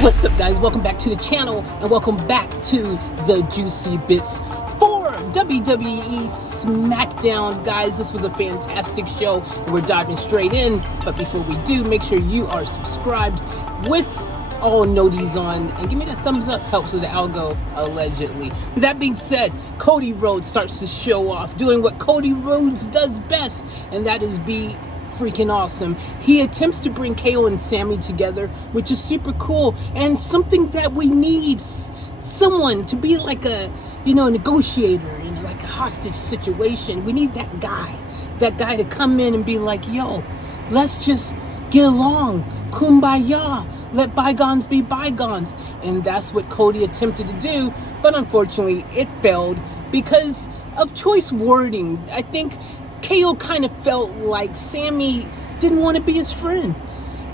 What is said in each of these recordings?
What's up, guys? Welcome back to the channel and welcome back to the Juicy Bits for WWE Smackdown. Guys, this was a fantastic show and we're diving straight in. But before we do, make sure you are subscribed with all noties on and give me that thumbs up. Helps with the algo, allegedly. With that being said, Cody Rhodes starts to show off, doing what Cody Rhodes does best, and that is be freaking awesome. He attempts to bring KO and Sami together, which is super cool and something that we need. Someone to be like a, negotiator in like a hostage situation. We need that guy to come in and be like, yo, let's just get along, kumbaya, let bygones be bygones. And that's what Cody attempted to do, but unfortunately it failed because of choice wording. I think KO kind of felt like Sami didn't want to be his friend.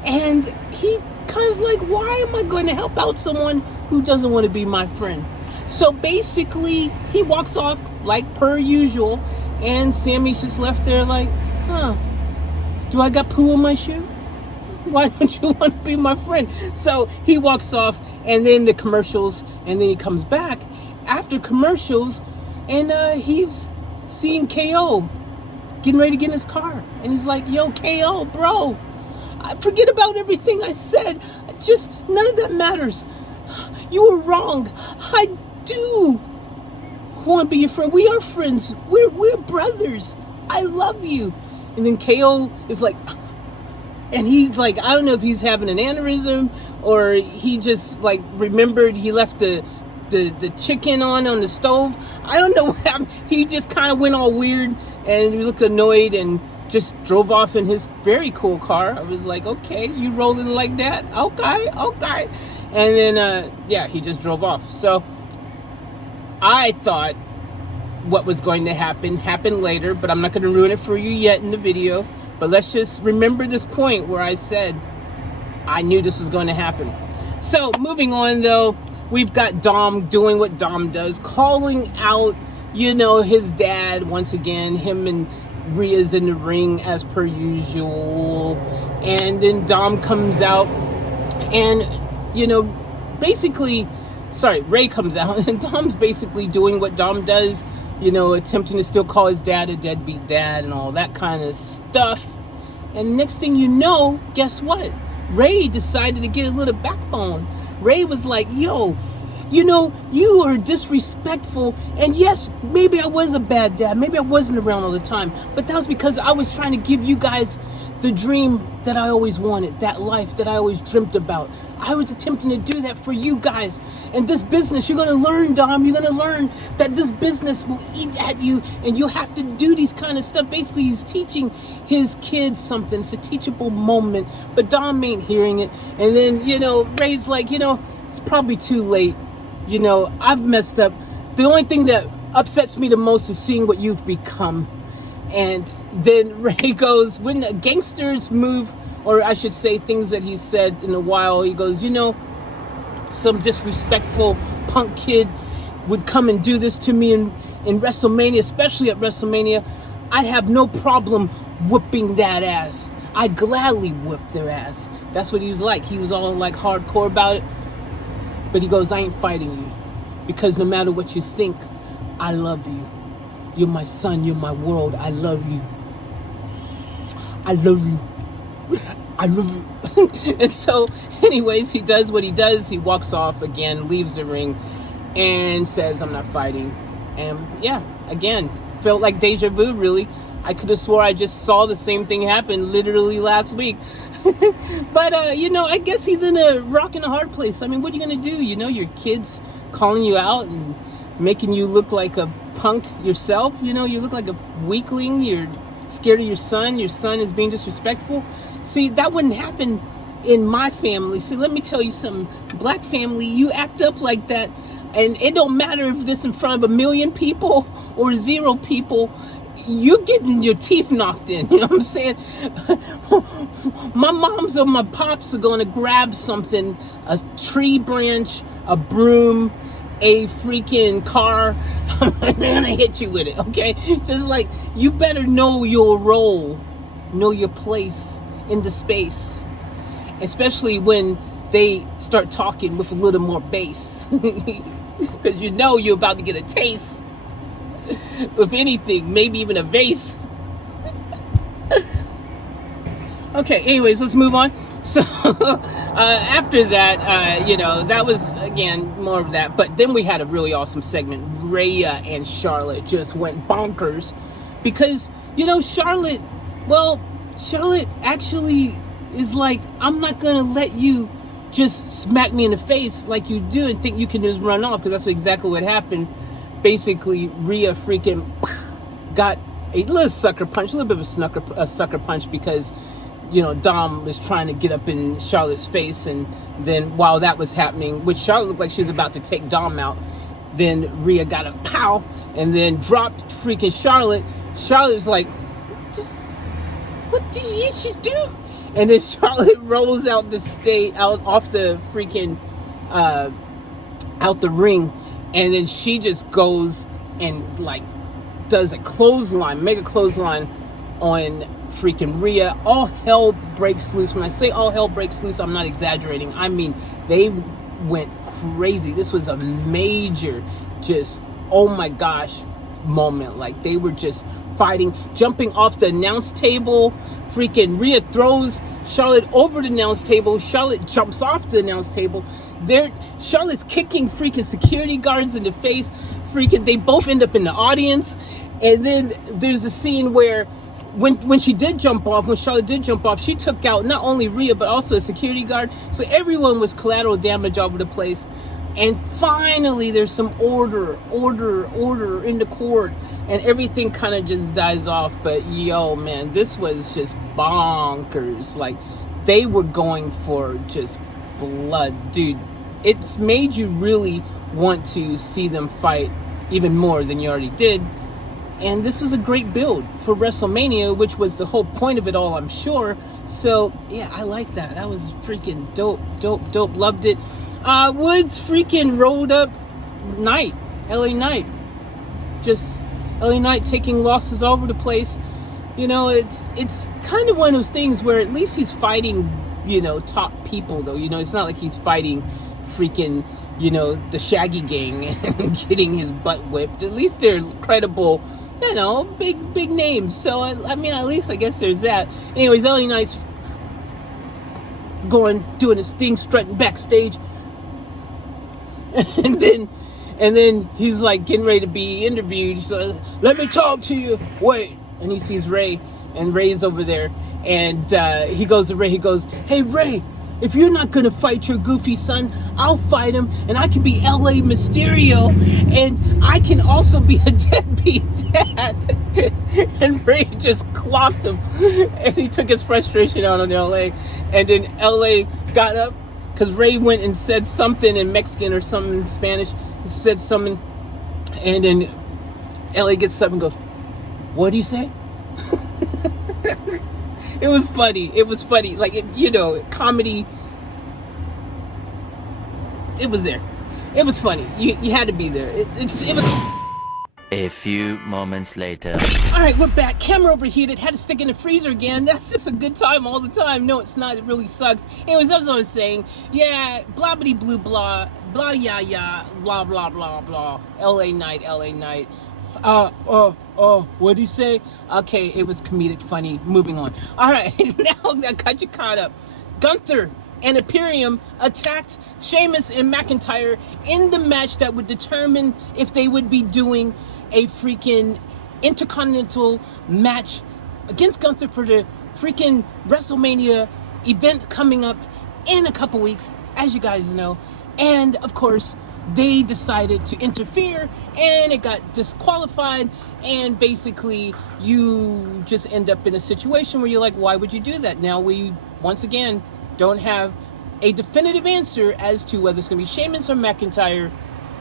And he kind of was like, why am I going to help out someone who doesn't want to be my friend? So basically, he walks off like per usual. And Sami's just left there like, do I got poo on my shoe? Why don't you want to be my friend? So he walks off, and then the commercials, and then he comes back after commercials, and he's seeing KO getting ready to get in his car. And he's like, yo, KO, bro, I forget about everything I said. Just, none of that matters. You were wrong. I do want to be your friend. We are friends. We're brothers. I love you. And then KO is like, and he's like, I don't know if he's having an aneurysm or he just like remembered he left the chicken on the stove. I don't know what happened. He just kind of went all weird and he looked annoyed and just drove off in his very cool car. I was like, okay, you rolling like that? Okay. And then, he just drove off. So I thought what was going to happen happened later, but I'm not going to ruin it for you yet in the video. But let's just remember this point where I said I knew this was going to happen. So moving on, though, we've got Dom doing what Dom does, calling out his dad once again. Him and Rhea's in the ring as per usual. And then Dom comes out and, Ray comes out and Dom's basically doing what Dom does, attempting to still call his dad a deadbeat dad and all that kind of stuff. And next thing you know, guess what? Ray decided to get a little backbone. Ray was like, yo, you are disrespectful, and yes, maybe I was a bad dad, maybe I wasn't around all the time, but that was because I was trying to give you guys the dream that I always wanted, that life that I always dreamt about. I was attempting to do that for you guys. And this business, you're going to learn, Dom, you're going to learn that this business will eat at you, and you have to do these kind of stuff. Basically, he's teaching his kids something. It's a teachable moment, but Dom ain't hearing it. And then, Ray's like, it's probably too late. I've messed up. The only thing that upsets me the most is seeing what you've become. And then Ray goes, when gangsters move, or I should say things that he said in a while, he goes, some disrespectful punk kid would come and do this to me in WrestleMania, especially at WrestleMania, I'd have no problem whooping that ass. I'd gladly whip their ass. That's what he was like. He was all like hardcore about it. But he goes, I ain't fighting you. Because no matter what you think, I love you. You're my son. You're my world. I love you. I love you. I love you. And so, anyways, he does what he does. He walks off again, leaves the ring, and says, I'm not fighting. And again, felt like deja vu, really. I could have swore I just saw the same thing happen literally last week. But, I guess he's in a rock and a hard place. I mean, what are you going to do? Your kids calling you out and making you look like a punk yourself. You look like a weakling. You're scared of your son. Your son is being disrespectful. See, that wouldn't happen in my family. See, let me tell you something. Black family, you act up like that, and it don't matter if this in front of 1 million people or 0 people. You're getting your teeth knocked in. You know what I'm saying? My moms or my pops are going to grab something, a tree branch, a broom, a freaking car. They're going to hit you with it, okay? Just like, you better know your role, know your place in the space. Especially when they start talking with a little more bass. Because you know you're about to get a taste, if anything, maybe even a vase. Okay, anyways, let's move on. So after that, that was, again, more of that. But then we had a really awesome segment. Rhea and Charlotte just went bonkers. Because, Charlotte actually is like, I'm not going to let you just smack me in the face like you do and think you can just run off. Because that's exactly what happened. Basically, Rhea freaking got a little sucker punch, a little bit of a sucker punch, because Dom was trying to get up in Charlotte's face, and then while that was happening, which Charlotte looked like she was about to take Dom out, then Rhea got a pow and then dropped freaking Charlotte. Charlotte was like, what did you just do? And then Charlotte rolls out off the freaking out the ring, and then she just goes and like does a mega clothesline on freaking Rhea. All hell breaks loose. When I say all hell breaks loose, I'm not exaggerating. I mean, they went crazy. This was a major, just, oh my gosh, moment. Like, they were just fighting, jumping off the announce table. Freaking Rhea throws Charlotte over the announce table. Charlotte jumps off the announce table. Charlotte's kicking freaking security guards in the face. Freaking, they both end up in the audience. And then there's a scene where when Charlotte did jump off, she took out not only Rhea, but also a security guard. So everyone was collateral damage all over the place. And finally, there's some order in the court. And everything kind of just dies off. But yo, man, this was just bonkers. Like, they were going for just blood. Dude, it's made you really want to see them fight even more than you already did. And this was a great build for WrestleMania, which was the whole point of it all, I'm sure. So, yeah, I like that. That was freaking dope. Loved it. Woods freaking rolled up LA Knight. Just LA Knight taking losses all over the place. It's kind of one of those things where at least he's fighting, top people, though. It's not like he's fighting freaking, the Shaggy Gang and getting his butt whipped. At least they're credible, big names. So, I mean, at least I guess there's that. Anyways, LA Knight's doing his thing, strutting backstage. And then he's like getting ready to be interviewed. So, let me talk to you. Wait. And he sees Ray, and Ray's over there. And he goes to Ray. He goes, hey, Ray, if you're not going to fight your goofy son, I'll fight him. And I can be LA Mysterio. And I can also be a deadbeat dad. And Ray just clocked him. And he took his frustration out on LA. And then LA got up, because Ray went and said something in Mexican or something in Spanish. He said something. And then LA gets up and goes, what do you say? It was funny. Like, comedy. It was there. It was funny. You had to be there. It was. A few moments later. All right, we're back. Camera overheated. Had to stick in the freezer again. That's just a good time all the time. No, it's not. It really sucks. Anyways, that's what I was saying. Yeah, blah, bitty, blue, blah, blah, yeah, blah, blah, blah, blah. LA Knight. What'd he say? Okay, it was comedic, funny. Moving on. All right, now I got you caught up. Gunther and Imperium attacked Sheamus and McIntyre in the match that would determine if they would be doing a freaking Intercontinental match against Gunther for the freaking WrestleMania event coming up in a couple weeks, as you guys know. And, of course, they decided to interfere, and it got disqualified, and basically you just end up in a situation where you're like, why would you do that? Now we, once again, don't have a definitive answer as to whether it's going to be Sheamus or McIntyre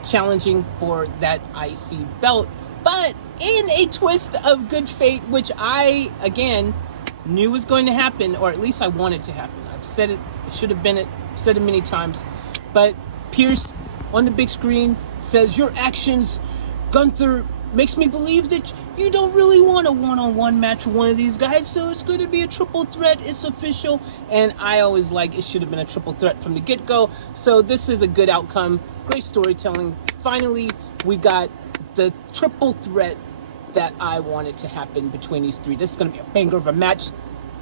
challenging for that IC belt. But in a twist of good fate, which I, again, knew was going to happen, or at least I wanted to happen. I've said it should have been it, said it many times. But Pierce on the big screen says, your actions, Gunther, makes me believe that you don't really want a one-on-one match with one of these guys, so it's going to be a triple threat. It's official. And I always like it should have been a triple threat from the get-go. So this is a good outcome. Great storytelling. Finally, we got the triple threat that I wanted to happen between these three. This is going to be a banger of a match.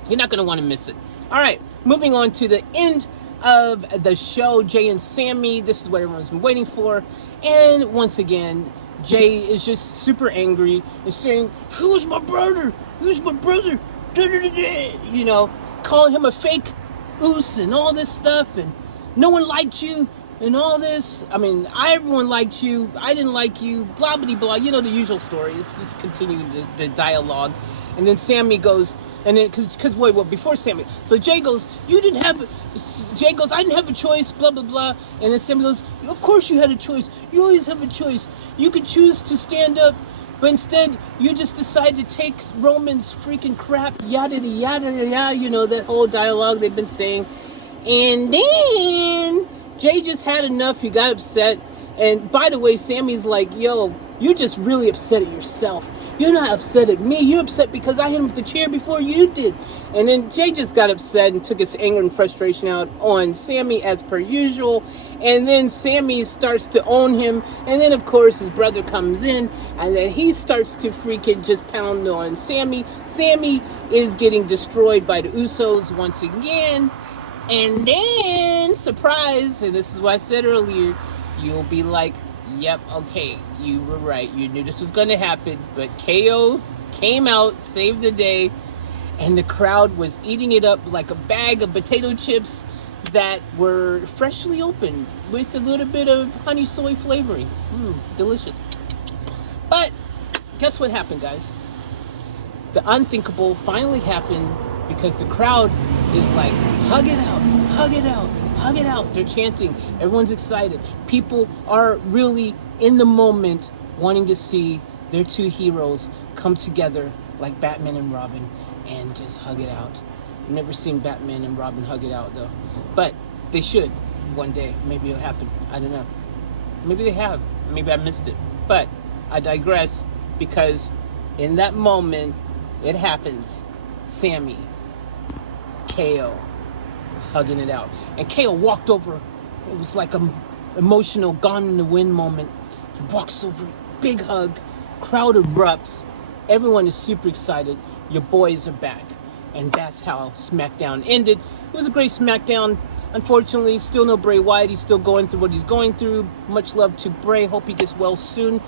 You're not going to want to miss it. All right, moving on to the end of the show, Jay and Sami. This is what everyone's been waiting for. And once again, Jay is just super angry and saying, who's my brother? Who's my brother? You know, calling him a fake oos and all this stuff. And no one liked you and all this. I mean, everyone liked you. I didn't like you. Blah, blah, blah. You know, the usual story. It's just continuing the dialogue. And then Sami goes, and then, wait, before Sami. So Jay goes, I didn't have a choice, blah, blah, blah. And then Sami goes, of course you had a choice. You always have a choice. You could choose to stand up, but instead you just decide to take Roman's freaking crap, yada, yada, yada, you know, that whole dialogue they've been saying. And then Jay just had enough. He got upset. And by the way, Sami's like, yo, you're just really upset at yourself. You're not upset at me. You're upset because I hit him with the chair before you did. And then Jay just got upset and took his anger and frustration out on Sami as per usual. And then Sami starts to own him. And then, of course, his brother comes in. And then he starts to freaking just pound on Sami. Sami is getting destroyed by the Usos once again. And then, surprise, and this is what I said earlier, you'll be like, yep, okay, you were right. You knew this was going to happen. But KO came out, saved the day, and the crowd was eating it up like a bag of potato chips that were freshly opened with a little bit of honey soy flavoring. Delicious. But guess what happened, guys? The unthinkable finally happened because the crowd is like, hug it out, hug it out. Hug it out. They're chanting. Everyone's excited. People are really in the moment wanting to see their two heroes come together like Batman and Robin and just hug it out. I've never seen Batman and Robin hug it out though. But they should one day. Maybe it'll happen. I don't know. Maybe they have. Maybe I missed it. But I digress because in that moment it happens. Sami, KO, hugging it out. And KO walked over. It was like an emotional Gone in the Wind moment. He walks over, big hug, crowd erupts. Everyone is super excited. Your boys are back. And that's how SmackDown ended. It was a great SmackDown. Unfortunately, still no Bray Wyatt. He's still going through what he's going through. Much love to Bray. Hope he gets well soon.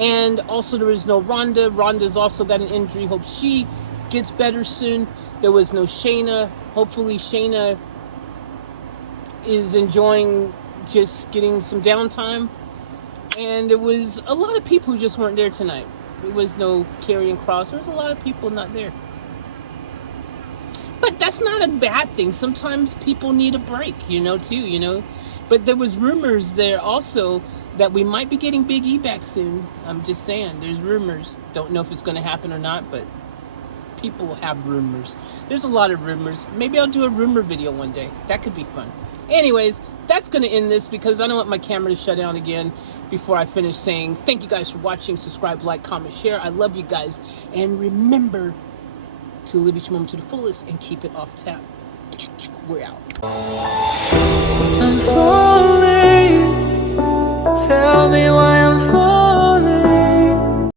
And also there is no Ronda. Ronda's also got an injury. Hope she gets better soon. There was no Shayna. Hopefully Shayna is enjoying just getting some downtime. And there was a lot of people who just weren't there tonight. There was no Karrion Kross. There was a lot of people not there. But that's not a bad thing. Sometimes people need a break, too. But there was rumors there also that we might be getting Big E back soon. I'm just saying, there's rumors. Don't know if it's going to happen or not, but people have rumors. There's a lot of rumors. Maybe I'll do a rumor video one day. That could be fun. Anyways, that's going to end this because I don't want my camera to shut down again before I finish saying thank you guys for watching. Subscribe, like, comment, share. I love you guys. And remember to live each moment to the fullest and keep it off tap. We're out. I'm falling. Tell me why.